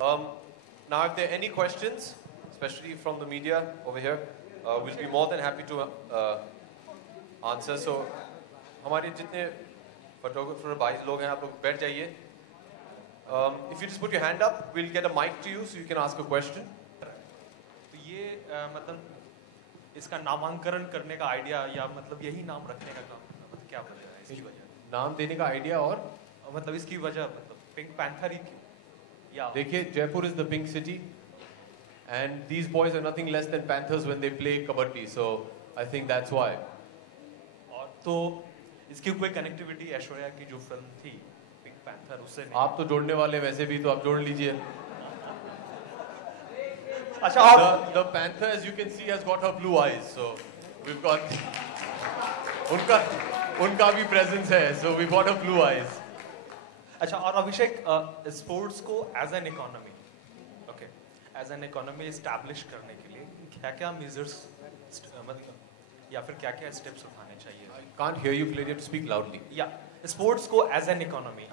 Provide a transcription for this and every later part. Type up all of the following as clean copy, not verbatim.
Um, Now, if there are any questions, especially from the media over here, we'll be more than happy to answer. So, हमारे जितने photographer भाई लोग हैं, आप लोग बैठ जाइए. If you just put your hand up, we'll get a mic to you so you can ask a question. तो ये मतलब इसका नामांकन करने का आइडिया या मतलब यही नाम रखने का काम मतलब क्या वजह है इसकी वजह? नाम देने का आइडिया और मतलब इसकी वजह मतलब पिंक पैंथर ही क्यों? या देखिए, Jaipur is the pink city, and these boys are nothing less than Panthers when they play kabaddi. So I think that's why. और तो इसकी कोई कनेक्टिविटी ऐश्वर्या की जो फिल्म थी पिंक पैंथर उससे नहीं? आप तो जोड़ने वाले वैसे भी, तो आप जोड़ लीजिए. अच्छा आप The panther, as you can see, has got her blue eyes. So we've got उनका भी presence है. So we've got her blue eyes. अच्छा और अभिषेक स्पोर्ट्स को as an economy okay as an economy establish करने के लिए क्या-क्या मेजर्स मतलब या फिर क्या-क्या स्टेप्स उठाने चाहिए? I can't hear you clearly. You have to speak loudly. या स्पोर्ट्स को एज एन इकोनॉमी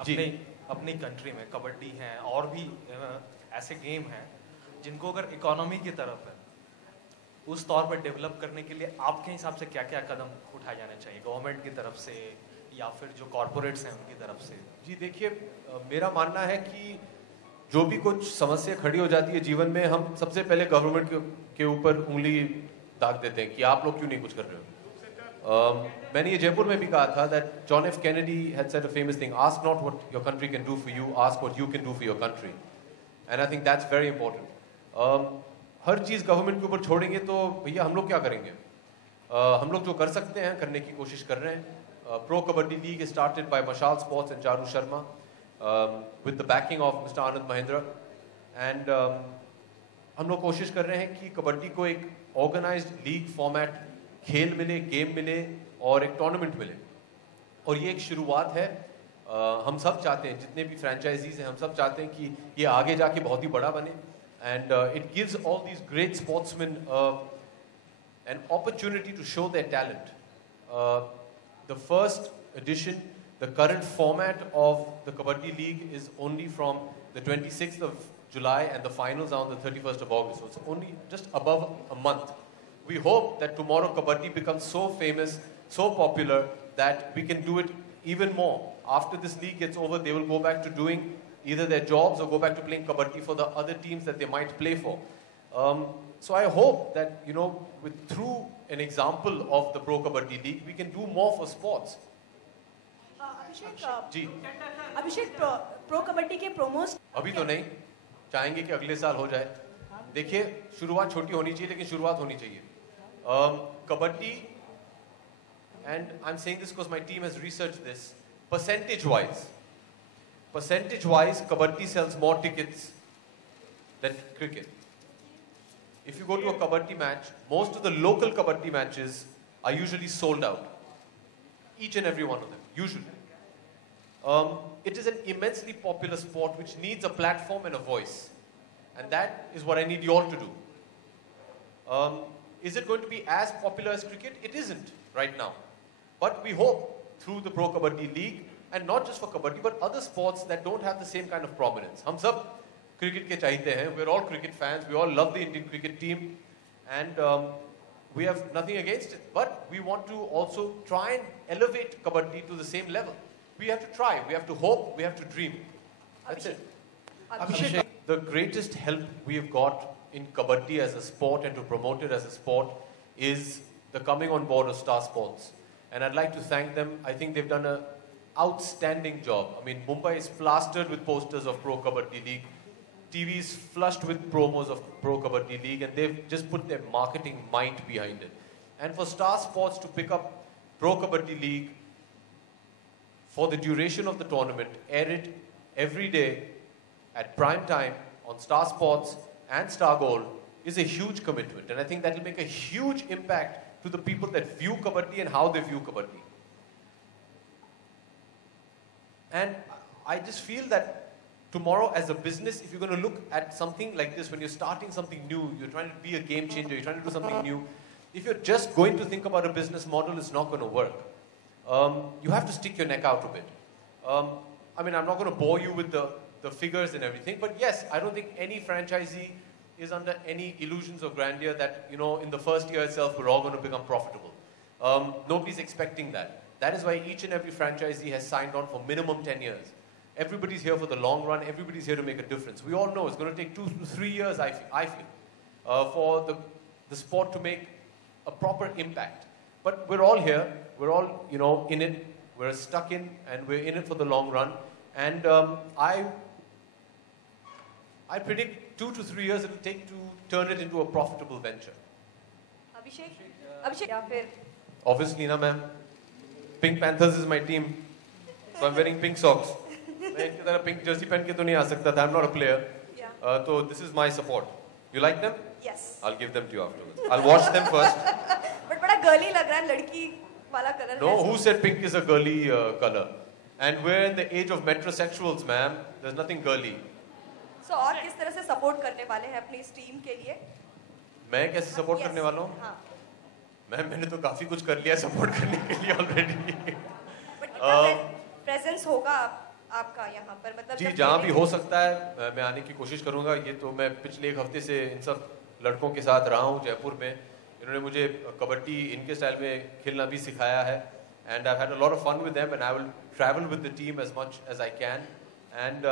अपनी कंट्री में कबड्डी है और भी ऐसे गेम हैं जिनको अगर इकोनॉमी की तरफ है उस तौर पर डेवलप करने के लिए आपके हिसाब से क्या-क्या कदम उठाए जाने चाहिए गवर्नमेंट की तरफ से या फिर जो कॉर्पोरेट्स हैं उनकी तरफ से? जी देखिए, मेरा मानना है कि जो भी कुछ समस्या खड़ी हो जाती है जीवन में, हम सबसे पहले गवर्नमेंट के ऊपर उंगली दाग देते हैं कि आप लोग क्यों नहीं कुछ कर रहे हो. मैंने ये जयपुर में भी कहा था that John F Kennedy had said a famous thing, ask not what your country can do for you, ask what you can do for your country. And I think that's very important. Her cheese government के ऊपर छोड़ेंगे तो भैया हम लोग क्या करेंगे? हम लोग जो कर सकते हैं करने की कोशिश कर रहे हैं. Pro Kabaddi League is started by Mashal Sports and Charu Sharma with the backing of Mr. Anand Mahindra. And हम लोग कोशिश कर रहे हैं कि कबड्डी को एक ऑर्गेनाइज्ड लीग फॉर्मेट, खेल मिले, गेम मिले और एक टूर्नामेंट मिले. और ये एक शुरुआत है. हम सब चाहते हैं, जितने भी फ्रेंचाइजीज हैं, हम सब चाहते हैं कि ये आगे जाके बहुत ही बड़ा बने. And it gives all these great sportsman an opportunity to show their talent. The first edition, the current format of the Kabaddi League is only from the 26th of July and the finals are on the 31st of August. So it's only just above a month. We hope that tomorrow Kabaddi becomes so famous, so popular that we can do it even more. After this league gets over, they will go back to doing either their jobs or go back to playing Kabaddi for the other teams that they might play for. So I hope that, you know, through an example of the Pro Kabaddi League, we can do more for sports. Abhishek pro kabaddi के promos अभी तो नहीं, चाहेंगे कि अगले साल हो जाए. देखिए, शुरुआत छोटी होनी चाहिए लेकिन शुरुआत होनी चाहिए. Kabaddi, and I'm saying this because my team has researched this, percentage wise Kabaddi sells more tickets than cricket. If you go to a Kabaddi match, most of the local Kabaddi matches are usually sold out. Each and every one of them, usually. It is an immensely popular sport which needs a platform and a voice. And that is what I need you all to do. Is it going to be as popular as cricket? It isn't right now. But we hope through the Pro Kabaddi League, and not just for Kabaddi, but other sports that don't have the same kind of prominence. हम सब cricket के चाहते हैं. We're all cricket fans. We all love the Indian cricket team, and we have nothing against it. But we want to also try and elevate kabaddi to the same level. We have to try. We have to hope. We have to dream. That's it. Abhishek, the greatest help we have got in kabaddi as a sport and to promote it as a sport is the coming on board of Star Sports, and I'd like to thank them. I think they've done an outstanding job. I mean, Mumbai is plastered with posters of Pro Kabaddi League. TVs flushed with promos of Pro Kabaddi League, and they've just put their marketing might behind it. And for Star Sports to pick up Pro Kabaddi League for the duration of the tournament, air it every day at prime time on Star Sports and Star Gold is a huge commitment. And I think that will make a huge impact to the people that view Kabaddi and how they view Kabaddi. And I just feel that tomorrow as a business, if you're going to look at something like this, when you're starting something new, you're trying to be a game changer, you're trying to do something new, if you're just going to think about a business model, it's not going to work. You have to stick your neck out a bit. I mean, I'm not going to bore you with the the figures and everything. But yes, I don't think any franchisee is under any illusions of grandeur that, you know, in the first year itself, we're all going to become profitable. Nobody's expecting that. That is why each and every franchisee has signed on for minimum 10 years. Everybody's here for the long run. Everybody's here to make a difference. We all know it's going to take 2 to 3 years, I feel, for the sport to make a proper impact. But we're all here. We're all, you know, in it. We're stuck in, and we're in it for the long run. And I predict 2 to 3 years it will take to turn it into a profitable venture. अभिषेक या फिर Obviously, na ma'am. Pink Panthers is my team, so I'm wearing pink socks. मैं इनकी तरह pink jersey पहन के तो नहीं आ सकता था. I'm not a player. Yeah. So this is my support. You like them? Yes. I'll give them to you afterwards. I'll wash them first. But बड़ा girly लग रहा है लड़की वाला colour. No, who said pink is a girly color? And we're in the age of metrosexuals, ma'am. There's nothing girly. So और किस तरह से सपोर्ट करने वाले हैं अपनी इस टीम के लिए? मैं कैसे सपोर्ट Yes. करने वाला हूँ? हाँ. मैंने तो काफी कुछ कर लिया सपोर्ट करने के लिए ऑलरेडी. But कितना प्रेजेंस होगा आपका यहाँ पर, मतलब जी जब जहाँ भी खेलेंगे? हो सकता है मैं आने की कोशिश करूंगा. ये तो मैं पिछले 1 हफ्ते से इन सब लड़कों के साथ रहा हूँ जयपुर में. इन्होंने मुझे कबड्डी इनके स्टाइल में खेलना भी सिखाया है. And I've had a lot of fun with them, and I will travel with the team as much as I can, and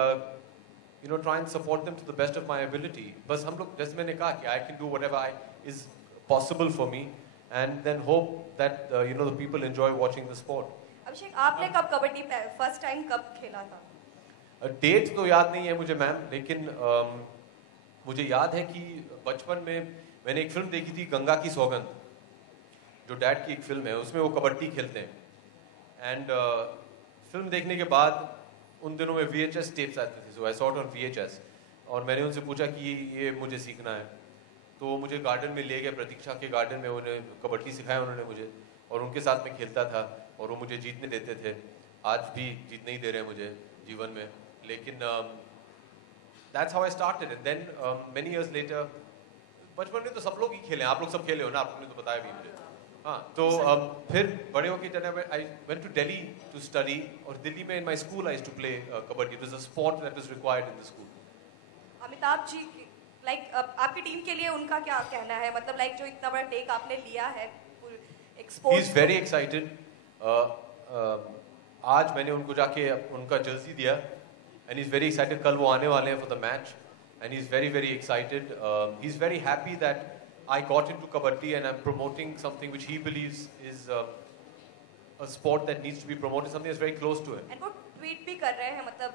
you know, try and support them to the best of my ability. बस हम लोग, जैसे मैंने कहा कि I can do whatever is possible for me, and then hope that you know, the people enjoy watching the sport. अभिषेक आपने कब kabaddi first time कब खेला था? डेट तो याद नहीं है मुझे मैम, लेकिन मुझे याद है कि बचपन में मैंने एक फिल्म देखी थी, गंगा की सौगंध, जो डैड की एक फिल्म है. उसमें वो कबड्डी खेलते हैं. एंड फिल्म देखने के बाद उन दिनों में VHS टेप्स आते थे, सो आई सॉट ऑन VHS, और मैंने उनसे पूछा कि ये मुझे सीखना है. तो मुझे गार्डन में ले गए, प्रतीक्षा के गार्डन में. उन्हें कबड्डी सिखाया उन्होंने मुझे, और उनके साथ में खेलता था, और वो मुझे जीतने देते थे. आज भी जीतने ही दे रहे हैं मुझे जीवन में, लेकिन that's how I started. And then many years later, बचपन में तो सब लोग ही खेले, आप लोग सब खेले हो ना, आपने तो बताया भी मुझे. हाँ, तो फिर बड़े होके I went to Delhi to study, और दिल्ली में in my school I used to play kabaddi. It was a sport that was required in the school. Amitabh ji, like आपकी टीम के लिए उनका क्या कहना है, मतलब लाइक जो इतना बड़ा टेक आपने लिया है एक sports. He is very excited. आज मैंने उनको जाके उनका जर्सी दिया, and he's very excited. कल वो आने वाले हैं for the match, and he's very excited. He's very happy that I got into kabaddi, and I'm promoting something which he believes is a sport that needs to be promoted, something that's very close to him. And वो tweet भी कर रहे हैं, मतलब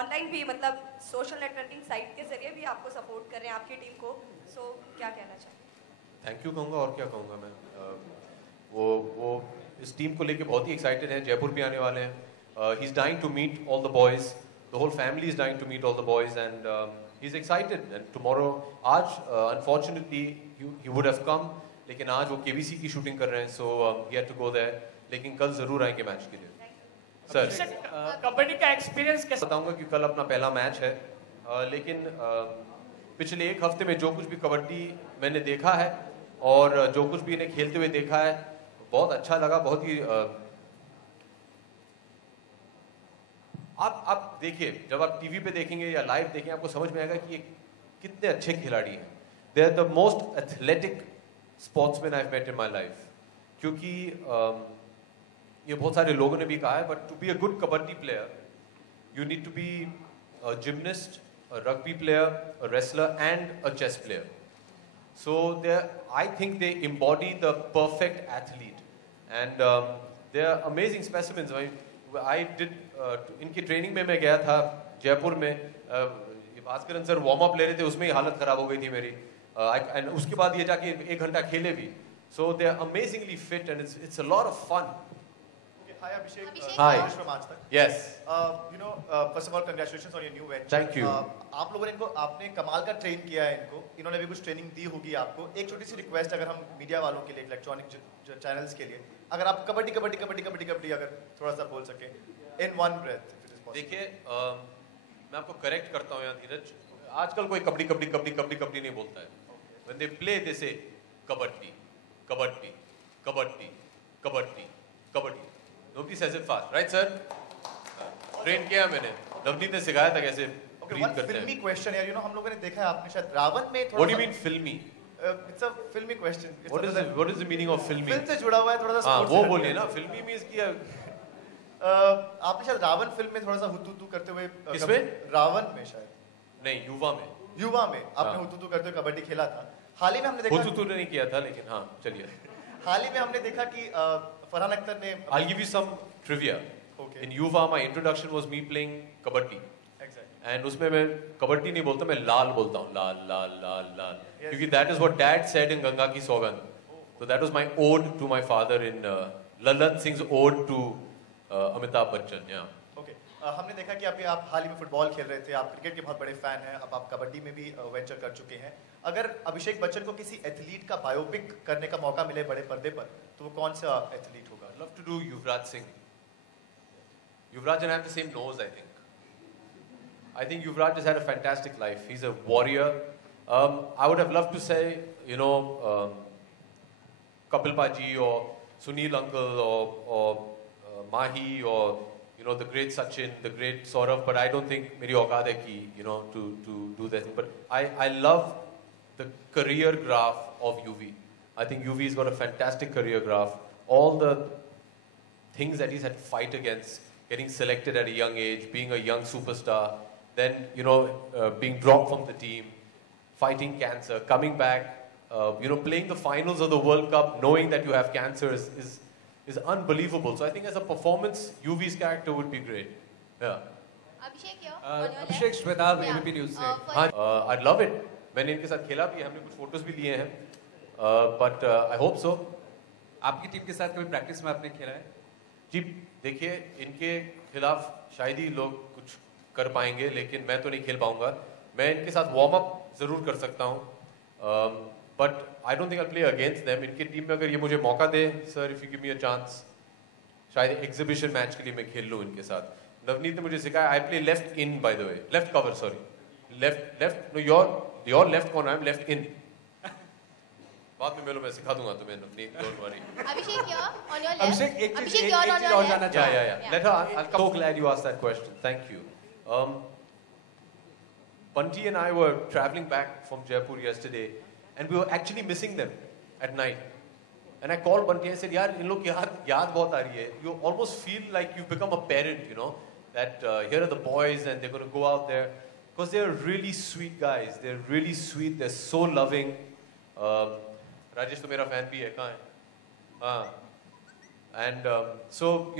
online भी, मतलब social networking site के जरिए भी आपको सपोर्ट कर रहे हैं आपकी टीम को. सो क्या कहना चाहिए? थैंक यू कहूँगा, और क्या कहूँगा मैं. वो इस टीम को लेके बहुत ही एक्साइटेड हैं. जयपुर भी आने वाले हैं. He is dying to meet all the boys. The whole family is dying to meet all the boys, and he is excited. And tomorrow, आज unfortunately he would have come, लेकिन आज वो KBC की शूटिंग कर रहे हैं, so he had to go there. लेकिन कल जरूर आएंगे मैच के लिए. सर कबड्डी का एक्सपीरियंस कैसा? बताऊंगा कि कल अपना पहला मैच है, लेकिन पिछले 1 हफ्ते में जो कुछ भी कबड्डी मैंने देखा है, और जो कुछ भी इन्हें खेलते हुए देखा है, बहुत अच्छा लगा. बहुत ही आप देखिए, जब आप टीवी पे देखेंगे या लाइव देखेंगे, आपको समझ में आएगा कि ये कितने अच्छे खिलाड़ी हैं. They are the most athletic sportsman I have met in my life. क्योंकि ये बहुत सारे लोगों ने भी कहा है, but to be a good kabaddi player you need to be a gymnast, a rugby player, a wrestler, and a chess player. So I think they embody the perfect athlete, and they are amazing specimens. I did इनकी training में मैं गया था जयपुर में. Bhaskaran sir warm up ले रहे थे, उसमें ही हालत खराब हो गई थी मेरी. and उसके बाद ये जाके 1 घंटा खेले भी. So they are amazingly fit, and it's a lot of fun. Hi Abhishek. Hi. Abhishek from Aaj Tak. Yes. You know, first of all, congratulations on your new venture. Thank you. आप लोगों ने इनको, आपने कमाल का train किया है इनको. इन्होंने भी कुछ ट्रेनिंग दी होगी आपको. एक छोटी सी रिक्वेस्ट, अगर हम मीडिया वालों के लिए, इलेक्ट्रॉनिक चैनल्स के लिए, अगर आप कबड्डी अगर थोड़ा सा बोल सके in one breath. देखिए, मैं आपको करेक्ट करता हूँ यहाँ धीरज. आजकल कोई कबड्डी नहीं बोलता है. When they play, they say kabaddi. Nobody says it fast, right sir? Train किया मैंने, नवनीत ने सिखाया था कैसे. Okay, breathe one करते filmy हैं. question here. You know, हम लोगों ने देखा है आपने शायद रावण में थोड़ा What do you mean filmy? It's a filmy question. It's What other is than- what is the meaning of filmy? Film से जुड़ा हुआ है थोड़ा सा हाँ sports वो से बोलिए हटके। ना, filmy means कि आपने शायद रावण फिल्म में थोड़ा सा हुतुतु करते हुए किसमें? रावण में शायद नहीं युवा में. युवा में आपने हाँ। हुतुतु करते हुए कबड्डी खेला था। हाल ही में हमने देखा खुद तो नहीं किया था लेकिन हाँ चलिए. हाल ही में हमने देखा कि फरहान अख्तर ने I'll give you some trivia. Okay. In युवा my introduction was me playing kabaddi. Exactly. And उसमें मैं कबड्डी नहीं बोलता, मैं लाल बोलता हूँ, लाल लाल लाल लाल. Yes. क्योंकि that is what dad said in Ganga की सौगंध. So that was my ode to my father in Lalan Singh's ode to Amitabh Bachchan. Yeah. Okay हमने देखा कि अभी आप हाल ही में फुटबॉल खेल रहे थे, आप क्रिकेट के बहुत बड़े फैन हैं, अब आप कबड्डी में भी वेंचर कर चुके हैं। अगर अभिषेक बच्चन को किसी एथलीट का बायोपिक करने का मौका मिले बड़े पर्दे पर, तो वो कौन सा एथलीट होगा? I'd love to do Yuvraj Singh. Yuvraj and I have the same nose, I think. I think Yuvraj has had a fantastic life. He's a warrior. I would have loved to say, Kapil Paji or Sunil Uncle or Mahi or the great Sachin, the great Saurav, but I don't think meri औकात है कि to do that thing. But I love the career graph of UV. I think UV's got a fantastic career graph. All the things that he's had to fight against, getting selected at a young age, being a young superstar, then being dropped from the team, fighting cancer, coming back, playing the finals of the World Cup, knowing that you have cancer is unbelievable. So I think as a performance, UV's character would be great. Yeah. Abhishek here. On your Abhishek left. Shwetab, Yeah. ABP News से. For I'd love it. मैंने इनके साथ खेला भी है, हमने कुछ photos भी लिए हैं. But I hope so. आपकी टीम के साथ कभी प्रैक्टिस में आपने खेला है? जी देखिए, इनके खिलाफ शायद ही लोग कुछ कर पाएंगे, लेकिन मैं तो नहीं खेल पाऊंगा. मैं इनके साथ वार्म अप जरूर कर सकता हूँ. But I don't think I'll play against them. इनकी टीम में अगर ये मुझे मौका दे, sir, if you give me a chance, शायद एग्जीबिशन मैच के लिए मैं खेल लूँ इनके साथ. नवनीत ने मुझे सिखाया, I play left in by the way, left cover, sorry, left. No, your left corner, I'm left in. बाद में मिलो, मैं सिखा दूंगा तुम्हें Navneet, don't worry. Abhishek here. On your left. अभिषेक एक Abhishek, चीज you're on your और left. जानना Yeah, चाहूँ. yeah. Let her. I'm so glad you asked that question. Thank you. Bunty and I were traveling back from Jaipur yesterday, and we were actually missing them at night. And I called Bunty and I said, "Yaar, in log yaad bahut aa rahi hai." You almost feel like you've become a parent, that here are the boys and they're going to go out there. Because they're really sweet guys. They're really sweet. They're so loving. Rajesh to mera fan bhi hai, kahan hai? And so,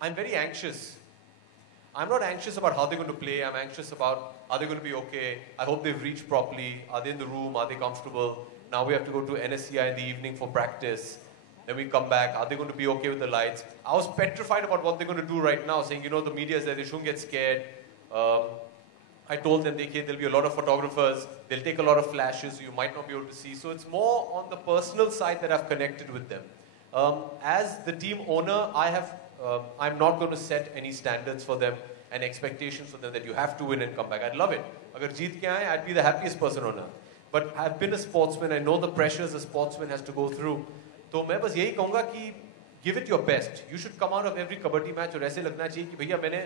I'm very anxious. I'm not anxious about how they're going to play. I'm anxious about, are they going to be okay? I hope they've reached properly. Are they in the room? Are they comfortable? Now we have to go to NSCI in the evening for practice. Then we come back. Are they going to be okay with the lights? I was petrified about what they're going to do right now, saying, the media is there, they shouldn't get scared. I told them, there'll be a lot of photographers. They'll take a lot of flashes you might not be able to see. So it's more on the personal side that I've connected with them. As the team owner, I'm not going to set any standards for them and expectations for them that you have to win and come back. I'd love it. Agar jeet ke aaye, I'd be the happiest person on earth. But I've been a sportsman. I know the pressures a sportsman has to go through. तो मैं बस यही कहूँगा कि give it your best. You should come out of every kabaddi match और ऐसे लगना चाहिए कि भैया मैंने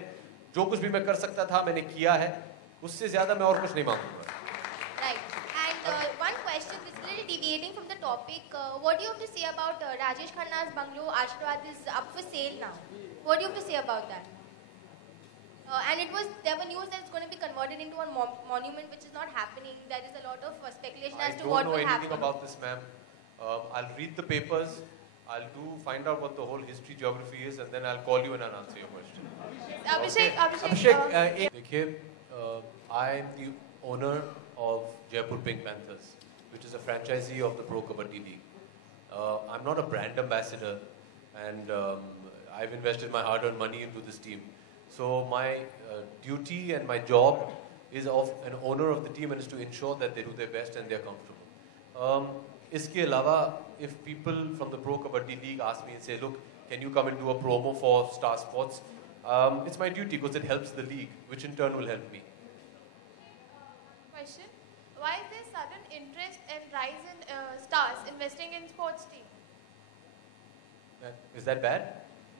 जो कुछ भी मैं कर सकता था मैंने किया है. उससे ज़्यादा मैं और कुछ नहीं मांगूंगा. Right. And one question, this is a little deviating from the topic. What do you have to say about Rajesh Khanna's bungalow? Ashrad is up for sale now. What do you have to say about that? And there were news that it's going to be converted into a monument, which is not happening. There is a lot of speculation as to what will happen. I don't know anything about this, ma'am. I'll read the papers. I'll find out what the whole history geography is, and then I'll call you and I'll answer your question. Abhishek. देखिए, I'm the owner of Jaipur Pink Panthers, which is a franchisee of the Pro Kabaddi League. I'm not a brand ambassador, and I've invested my hard-earned money into this team. So my duty and my job is of an owner of the team and is to ensure that they do their best and they're comfortable. इसके अलावा, if people from the Pro Kabaddi League ask me and say, look, can you come and do a promo for Star Sports? It's my duty because it helps the league, which in turn will help me. Question: why is there sudden interest and rise in stars investing in sports team? Is that bad?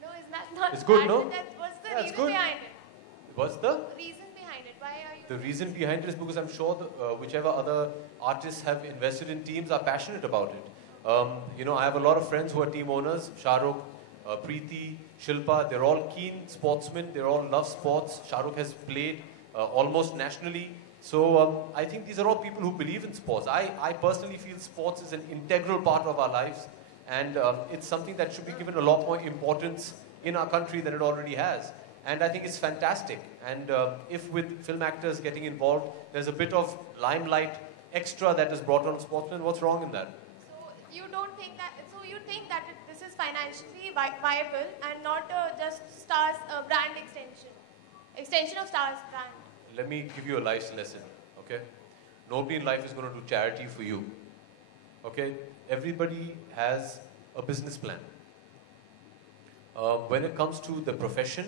No, is that not It's good, bad? no? What's the Yeah, it's reason good. behind it? What's the? Reason behind Why are you? The reason behind it is because I'm sure whichever other artists have invested in teams are passionate about it. You know, I have a lot of friends who are team owners. Shahrukh, Preeti, Shilpa, they're all keen sportsmen. They all love sports. Shahrukh has played almost nationally. So I think these are all people who believe in sports. I personally feel sports is an integral part of our lives. And it's something that should be given a lot more importance in our country than it already has. And I think it's fantastic. And if with film actors getting involved, there's a bit of limelight extra that is brought on sportsmen, what's wrong in that? So you don't think that? So you think that this is financially viable and not just Stars brand extension of Stars brand? Let me give you a life lesson, okay? Nobody in life is going to do charity for you, okay? Everybody has a business plan. When it comes to the profession,